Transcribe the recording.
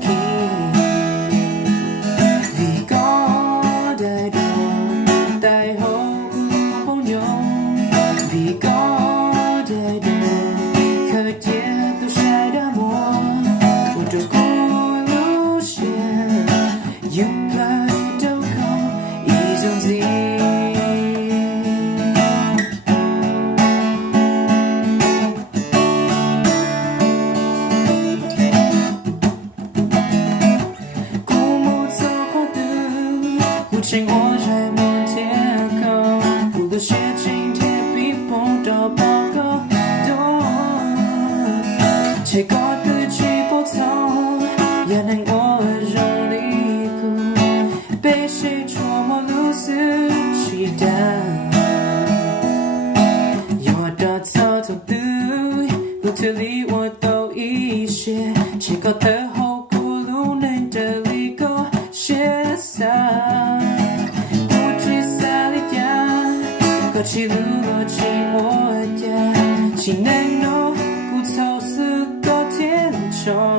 khi vì có đời đời tại hậu bao nhung vì có đời đời khởi chia tôi sẽ đã mua một trò cô lúc xe giúp lại đâu không ý rằng gì请我在某天空，不过写今天比碰到报告多，结果对起波涛，也能我让离苦，被谁琢磨如此期待，有我的草头对，不推理我都一些，结果的后顾路能的理由写下。起路落进我家，岂能够不操四个天穹？